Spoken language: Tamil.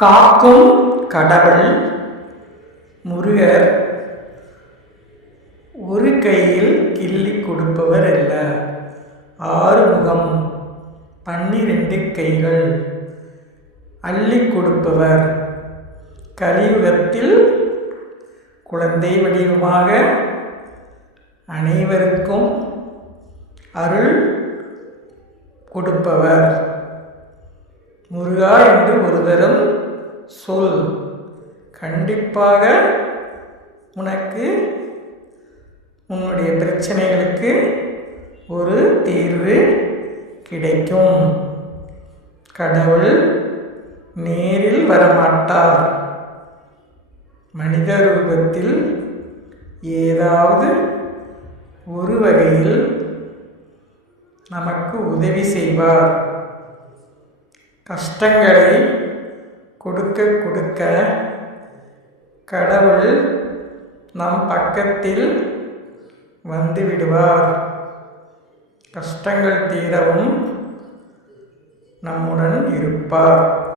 காக்கும் கடவுள் முருகர் ஒரு கையில் கிள்ளி கொடுப்பவர் அல்ல, ஆறுமுகம் 12 கைகள் அள்ளி கொடுப்பவர். கலியுகத்தில் குழந்தை வடிவமாக அனைவருக்கும் அருள் கொடுப்பவர். முருகா என்று ஒரு தரம் சொல், கண்டிப்பாக உனக்கு உன்னுடைய பிரச்சனைகளுக்கு ஒரு தீர்வு கிடைக்கும். கடவுள் நேரில் வரமாட்டார், மனித ரூபத்தில் ஏதாவது ஒரு வகையில் நமக்கு உதவி செய்வார். கஷ்டங்களை கொடுக்க கொடுக்க கடவுள் நம் பக்கத்தில் வந்து விடுவார். கஷ்டங்கள் தீரவும் நம்முடன் இருப்பார்.